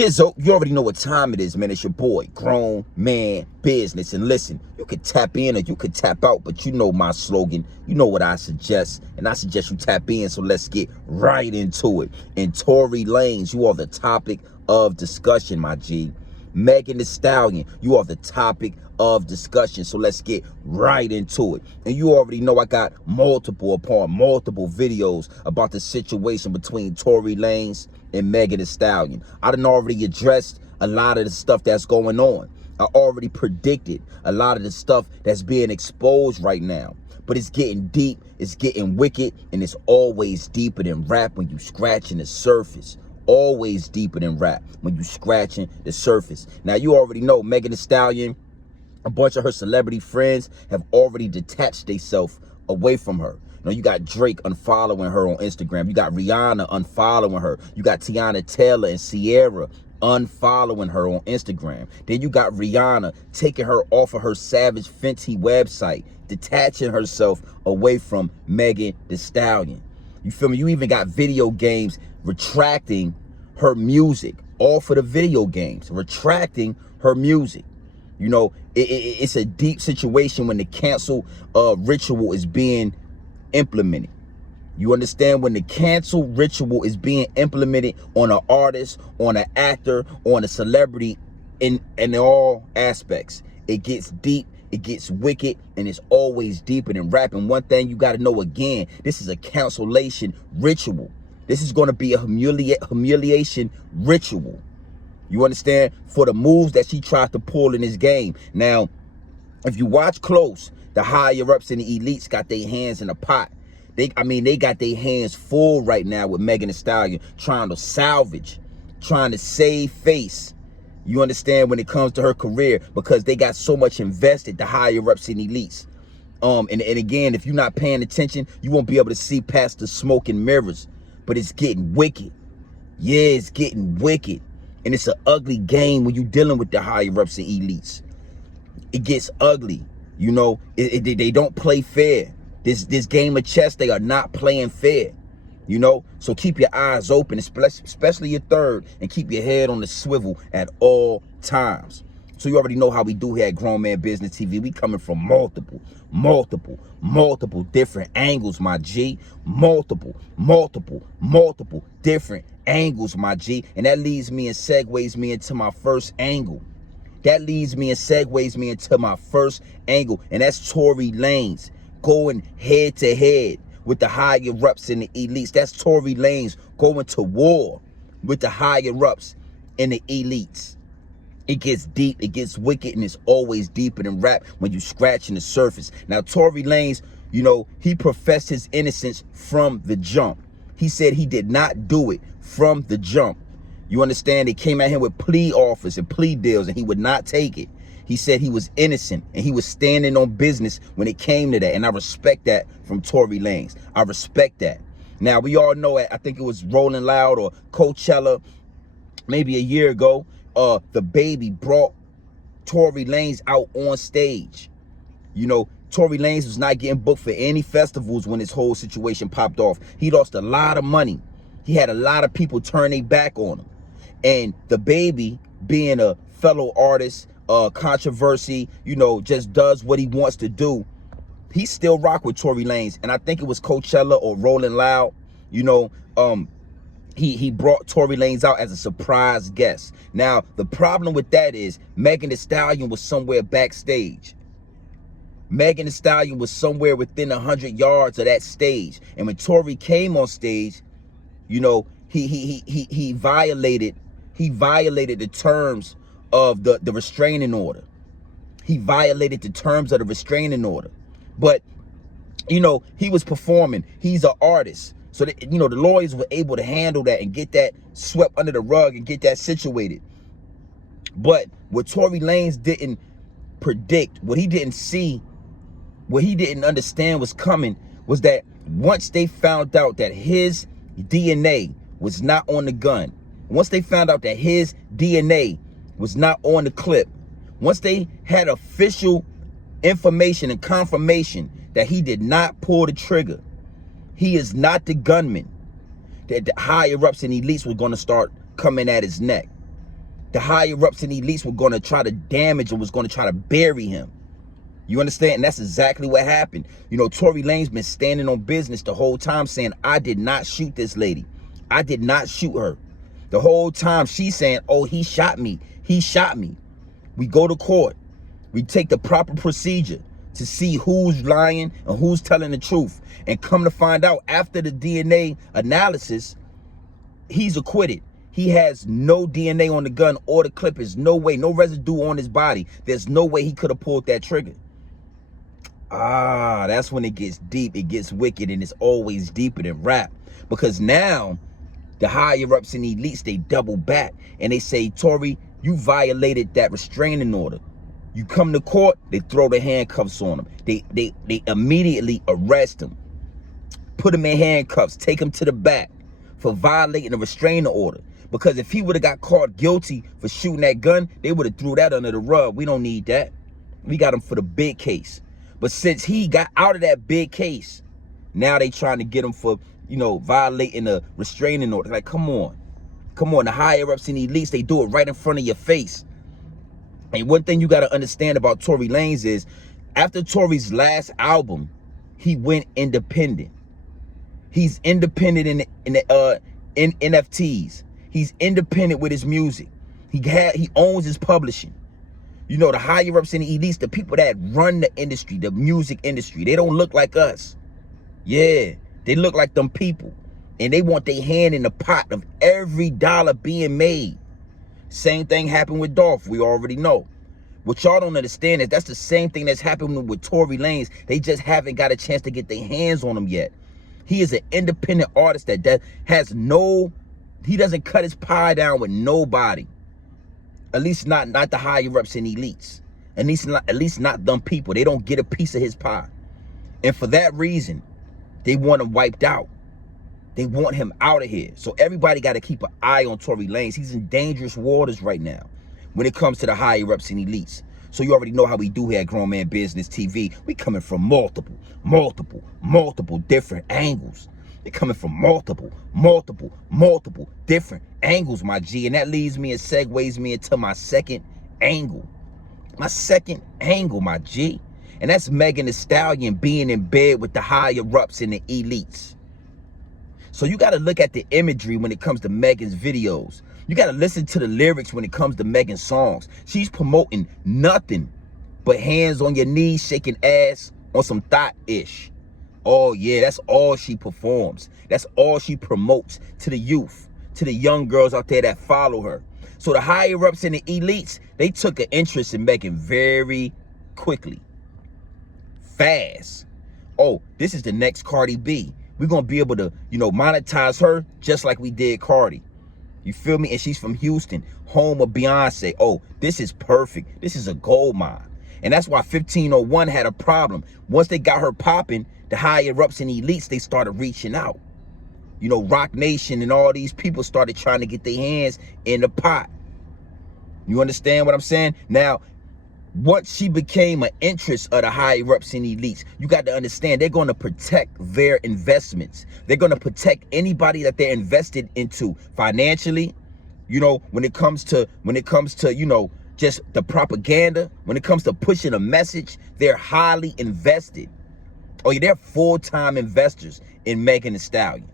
Gizzo, you already know what time it is, man. It's your boy, Grown Man Business. And listen, you could tap in or you could tap out, but you know my slogan. You know what I suggest. And I suggest you tap in, so let's get right into it. And Tory Lanez, you are the topic of discussion, my G. Megan Thee Stallion, you are the topic of discussion, so let's get right into it. And you already know I got multiple videos about the situation between Tory Lanez and Megan Thee Stallion. I done already addressed a lot of the stuff that's going on. I already predicted a lot of the stuff that's being exposed right now. But it's getting deep, it's getting wicked, and it's always deeper than rap when you scratching the surface. Always deeper than rap when you scratching the surface. Now, you already know Megan Thee Stallion, a bunch of her celebrity friends have already detached themselves away from her. You know, you got Drake unfollowing her on Instagram. You got Rihanna unfollowing her. You got Tiana Taylor and Sierra unfollowing her on Instagram. Then you got Rihanna taking her off of her Savage Fenty website, detaching herself away from Megan Thee Stallion. You feel me? You even got video games retracting her music off of the video games, retracting her music. You know, it's a deep situation when the cancel ritual is being implemented. You understand? When the cancel ritual is being implemented on an artist, on an actor, on a celebrity, in all aspects, it gets deep, it gets wicked, and it's always deeper than rap. And one thing you got to know, again, this is a cancellation ritual. This is going to be a humiliation ritual. You understand? For the moves that she tried to pull in this game. Now, if you watch close, the higher ups and the elites got their hands in the pot. They got their hands full right now with Megan Thee Stallion, trying to salvage, trying to save face. You understand, when it comes to her career, because they got so much invested, the higher ups and elites. And again, if you're not paying attention, you won't be able to see past the smoke and mirrors. But it's getting wicked. Yeah, it's getting wicked. And it's an ugly game when you're dealing with the higher ups and elites. It gets ugly. You know, they don't play fair. This game of chess, they are not playing fair. You know, so keep your eyes open, especially your third, and keep your head on the swivel at all times. So you already know how we do here at Grown Man Business TV. We coming from multiple different angles, my G. Multiple different angles, my G. And that leads me and segues me into my first angle. And that's Tory Lanez going head to head with the higher ups and the elites. That's Tory Lanez going to war with the higher ups and the elites. It gets deep, it gets wicked, and it's always deeper than rap when you scratching the surface. Now, Tory Lanez, you know, he professed his innocence from the jump. He said he did not do it from the jump. You understand? They came at him with plea offers and plea deals, and he would not take it. He said he was innocent, and he was standing on business when it came to that. And I respect that from Tory Lanez. I respect that. Now, we all know, I think it was Rolling Loud or Coachella maybe a year ago, the baby brought Tory Lanez out on stage. You know, Tory Lanez was not getting booked for any festivals when this whole situation popped off. He lost a lot of money. He had a lot of people turn their back on him. And the baby, being a fellow artist, controversy, you know, just does what he wants to do. He still rock with Tory Lanez. And I think it was Coachella or Rolling Loud, you know, he brought Tory Lanez out as a surprise guest. Now, the problem with that is Megan Thee Stallion was somewhere backstage. Megan Thee Stallion was somewhere within 100 yards of that stage. And when Tory came on stage, you know, he violated the terms of the restraining order. He violated the terms of the restraining order. But, you know, he was performing. He's an artist. So, you know, the lawyers were able to handle that and get that swept under the rug and get that situated. But what Tory Lanez didn't predict, what he didn't see, what he didn't understand was coming, was that once they found out that his DNA was not on the gun, once they found out that his DNA was not on the clip, once they had official information and confirmation that he did not pull the trigger, he is not the gunman, that the higher ups and elites were going to start coming at his neck. the higher ups and elites were going to try to damage and was going to try to bury him. You understand? And that's exactly what happened. You know, Tory Lanez been standing on business the whole time saying, I did not shoot this lady. I did not shoot her. The whole time she's saying, oh, he shot me. He shot me. We go to court. We take the proper procedure to see who's lying and who's telling the truth. And come to find out, after the DNA analysis, he's acquitted. He has no DNA on the gun or the clip. There's no way, no residue on his body. There's no way he could have pulled that trigger. Ah, that's when it gets deep, it gets wicked, and it's always deeper than rap. Because now, the higher ups and elites, they double back, and they say, Tory, you violated that restraining order. You come to court, they throw the handcuffs on him. They immediately arrest him, put him in handcuffs, take him to the back for violating a restraining order. Because if he would have got caught guilty for shooting that gun, they would have threw that under the rug. We don't need that. We got him for the big case. But since he got out of that big case, now they trying to get him for, you know, violating a restraining order. Like, come on. Come on. The higher ups and elites, they do it right in front of your face. And one thing you got to understand about Tory Lanez is, after Tory's last album, he went independent. He's independent in NFTs. He's independent with his music. He owns his publishing. You know, the higher ups and the elites, the people that run the industry, the music industry, they don't look like us. Yeah, they look like them people. And they want their hand in the pot of every dollar being made. Same thing happened with Dolph, we already know. What y'all don't understand is that's the same thing that's happening with Tory Lanez. They just haven't got a chance to get their hands on him yet. He is an independent artist that has no, he doesn't cut his pie down with nobody. At least not the higher ups and elites. At least not them people. They don't get a piece of his pie. And for that reason, they want him wiped out. They want him out of here. So everybody got to keep an eye on Tory Lanez. He's in dangerous waters right now when it comes to the higher ups and elites. So you already know how we do here at Grown Man Business TV. We coming from multiple different angles. They're coming from multiple different angles, my G. And that leads me and segues me into my second angle. My second angle, my G. And that's Megan Thee Stallion being in bed with the higher ups and the elites. So you got to look at the imagery when it comes to Megan's videos. You got to listen to the lyrics when it comes to Megan's songs. She's promoting nothing but hands on your knees, shaking ass on some thought-ish. Oh, yeah, that's all she performs. That's all she promotes to the youth, to the young girls out there that follow her. So the higher ups and the elites, they took an interest in Megan very quickly. Fast. Oh, this is the next Cardi B. We're going to be able to, you know, monetize her just like we did Cardi. You feel me? And she's from Houston, home of Beyonce. Oh, this is perfect. This is a gold mine. And that's why 1501 had a problem. Once they got her popping, the higher ups and elites, they started reaching out. You know, Rock Nation and all these people started trying to get their hands in the pot. You understand what I'm saying? Now, once she became an interest of the higher ups and elites, you got to understand they're going to protect their investments. They're going to protect anybody that they're invested into financially. You know, when it comes to, you know, just the propaganda, when it comes to pushing a message, they're highly invested. Oh, yeah, they're full-time investors in Megan Thee Stallion.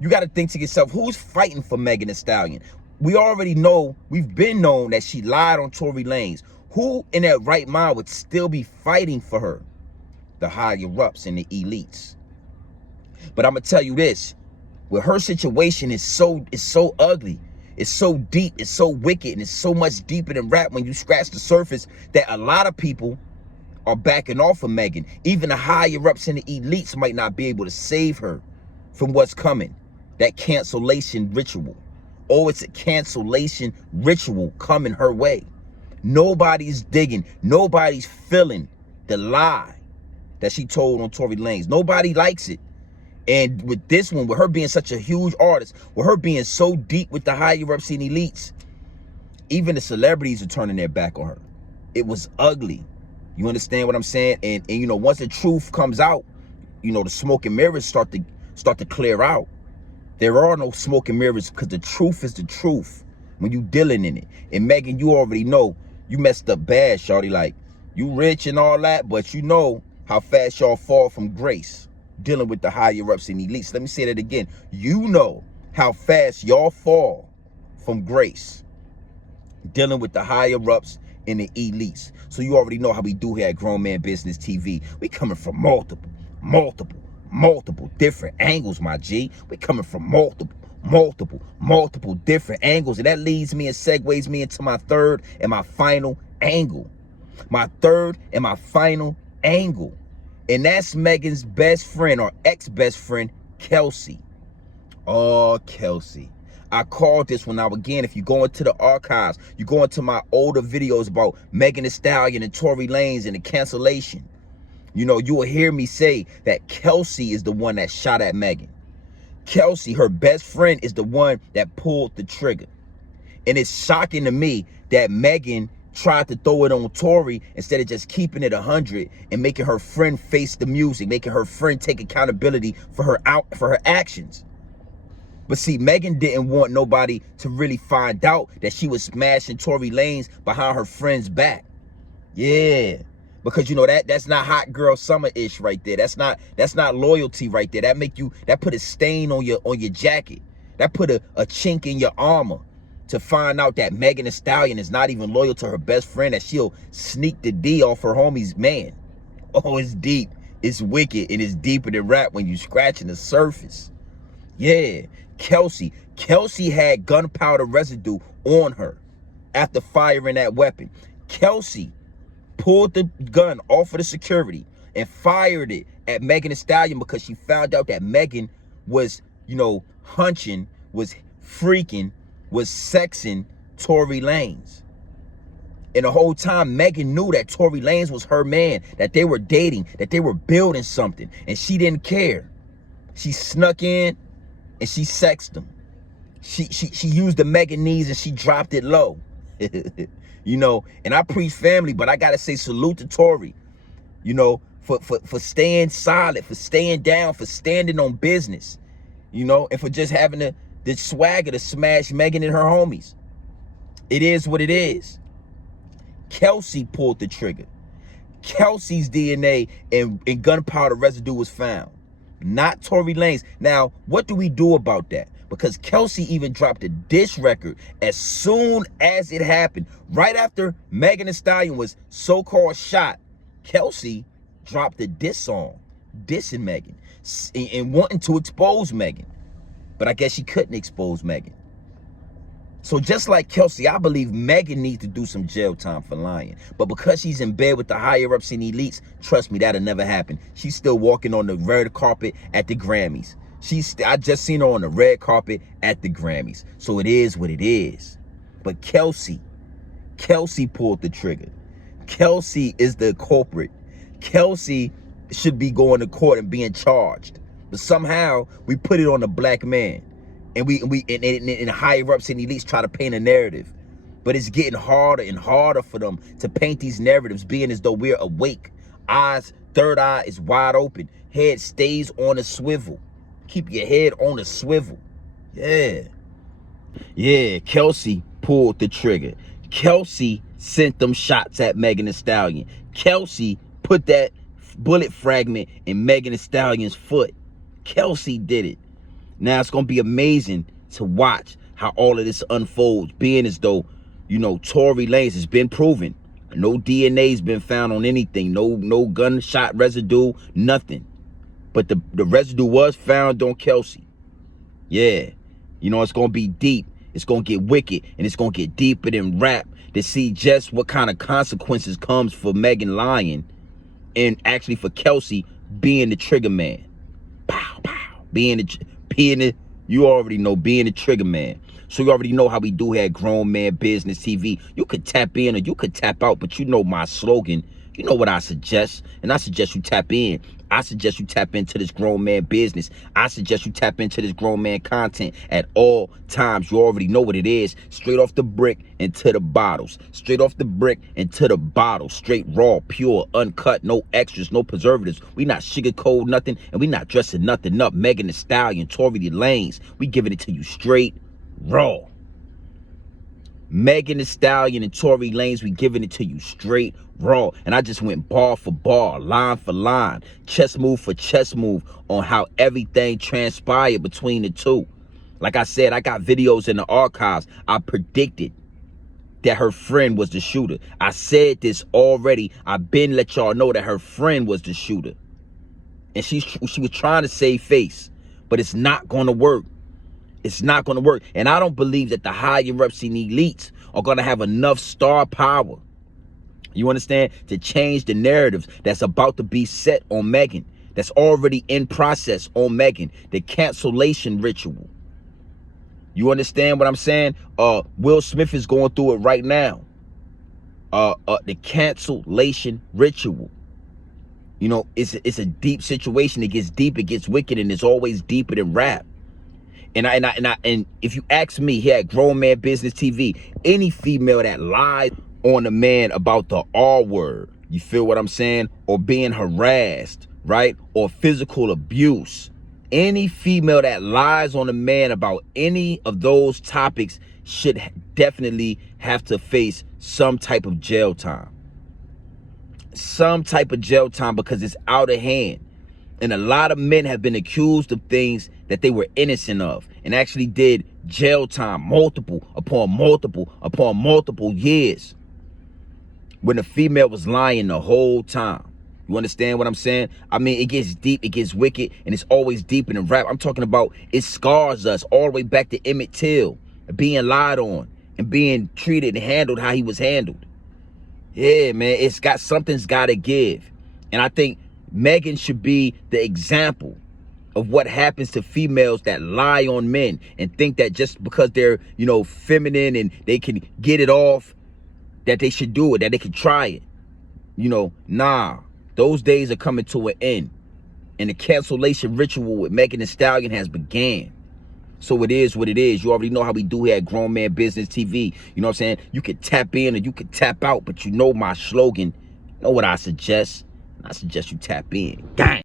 You got to think to yourself, who's fighting for Megan Thee Stallion? We already know, we've been known that she lied on Tory Lanez. Who in their right mind would still be fighting for her? The higher ups and the elites. But I'm gonna tell you this, where her situation is so ugly, it's so deep, it's so wicked, and it's so much deeper than rap when you scratch the surface, that a lot of people are backing off of Megan. Even the higher ups and the elites might not be able to save her from what's coming. That cancellation ritual. Oh, it's a cancellation ritual coming her way. Nobody's digging. Nobody's feeling the lie that she told on Tory Lanez. Nobody likes it. And with this one, with her being such a huge artist, with her being so deep with the higher ups and elites, even the celebrities are turning their back on her. It was ugly. You understand what I'm saying? And you know, once the truth comes out, you know, the smoke and mirrors start to clear out. There are no smoke and mirrors because the truth is the truth. when you dealing in it. And Megan, you already know you messed up bad, shorty. Like, you rich and all that, but you know how fast y'all fall from grace dealing with the higher ups and elites. Let me say that again. You know how fast y'all fall from grace dealing with the higher ups and the elites. So you already know how we do here at Grown Man Business TV. We coming from multiple different angles, my G. We coming from multiple different angles. And that leads me and segues me into my third and my final angle. My third and my final angle. And that's Megan's best friend or ex-best friend, Kelsey. Oh, Kelsey. I called this one out again. If you go into the archives, you go into my older videos about Megan Thee Stallion and Tory Lanez and the cancellation. You know, you will hear me say that Kelsey is the one that shot at Megan. Kelsey, her best friend, is the one that pulled the trigger. And it's shocking to me that Megan tried to throw it on Tory instead of just keeping it 100 and making her friend face the music, making her friend take accountability for her actions. But see, Megan didn't want nobody to really find out that she was smashing Tory Lanez behind her friend's back. Yeah. Because you know that's not hot girl summer-ish right there. That's not loyalty right there. That put a stain on your jacket. That put a chink in your armor to find out that Megan Thee Stallion is not even loyal to her best friend, that she'll sneak the D off her homie's man. Oh, it's deep. It's wicked, and it's deeper than rap when you scratching the surface. Yeah. Kelsey had gunpowder residue on her after firing that weapon. Kelsey pulled the gun off of the security and fired it at Megan Thee Stallion because she found out that Megan was, you know, hunching, was freaking, was sexing Tory Lanez. And the whole time, Megan knew that Tory Lanez was her man, that they were dating, that they were building something, and she didn't care. She snuck in and she sexed him. She used the Megan knees and she dropped it low. You know, and I preach family, but I gotta say salute to Tory, you know, for staying solid, for staying down, for standing on business, you know, and for just having the swagger to smash Megan and her homies. It is what it is. Kelsey pulled the trigger. Kelsey's DNA and gunpowder residue was found, not Tory Lanez. Now, what do we do about that? Because Kelsey even dropped a diss record as soon as it happened. Right after Megan Thee Stallion was so-called shot, Kelsey dropped a diss song, dissing Megan and wanting to expose Megan. But I guess she couldn't expose Megan. So just like Kelsey, I believe Megan needs to do some jail time for lying. But because she's in bed with the higher-ups and elites, trust me, that'll never happen. She's still walking on the red carpet at the Grammys. I just seen her on the red carpet at the Grammys. So it is what it is. But Kelsey pulled the trigger. Kelsey is the culprit. Kelsey should be going to court and being charged. But somehow we put it on the black man. And and higher ups and elites try to paint a narrative. But it's getting harder and harder for them to paint these narratives, being as though we're awake. Third eye is wide open. Head stays on a swivel. Keep your head on a swivel. Yeah. Yeah, Kelsey pulled the trigger. Kelsey sent them shots at Megan Thee Stallion. Kelsey put that bullet fragment in Megan Thee Stallion's foot. Kelsey did it. Now it's going to be amazing to watch how all of this unfolds, being as though, you know, Tory Lanez has been proven. No DNA's been found on anything. No gunshot residue, nothing. But the residue was found on Kelsey. Yeah. You know, it's going to be deep. It's going to get wicked. And it's going to get deeper than rap to see just what kind of consequences comes for Megan lying and actually for Kelsey being the trigger man. Pow, pow. Being you already know, being the trigger man. So you already know how we do here at Grown Man Business TV. You could tap in or you could tap out, but you know my slogan. You know what I suggest, and I suggest you tap in. I suggest you tap into this grown man business. I suggest you tap into this grown man content at all times. You already know what it is. Straight off the brick into the bottles. Straight off the brick into the bottle. Straight raw, pure, uncut, no extras, no preservatives. We not sugarcoat nothing, and we not dressing nothing up. Megan Thee Stallion, Tory Lanez. We giving it to you straight raw. Megan Thee Stallion and Tory Lanez, we giving it to you straight raw. And I just went bar for bar, line for line, chess move for chess move on how everything transpired between the two. Like I said, I got videos in the archives. I predicted that her friend was the shooter. I said this already. I've been let y'all know that her friend was the shooter. And she was trying to save face, but it's not going to work. It's not going to work. And I don't believe that the higher-ups and elites are going to have enough star power, you understand, to change the narratives that's about to be set on Megan, that's already in process on Megan, the cancellation ritual. You understand what I'm saying? Will Smith is going through it right now. The cancellation ritual. You know, it's a deep situation. It gets deep, it gets wicked, and it's always deeper than rap. And if you ask me here at Grown Man Business TV, any female that lies on a man about the R word, you feel what I'm saying, or being harassed, right, or physical abuse, any female that lies on a man about any of those topics should definitely have to face some type of jail time. Some type of jail time, because it's out of hand. And a lot of men have been accused of things that they were innocent of and actually did jail time, multiple upon multiple years, when the female was lying the whole time. You understand what I'm saying? I mean, it gets deep, it gets wicked, and it's always deeper than rap. I'm talking about it scars us all the way back to Emmett Till, being lied on and being treated and handled how he was handled. Yeah, man, something's got to give. And I think Megan should be the example of what happens to females that lie on men and think that just because they're, you know, feminine and they can get it off, that they should do it, that they can try it. You know, nah, those days are coming to an end. And the cancellation ritual with Megan Thee Stallion has began. So it is what it is. You already know how we do here at Grown Man Business TV. You know what I'm saying? You can tap in or you can tap out, but you know my slogan. You know what I suggest? I suggest you tap in. Gang.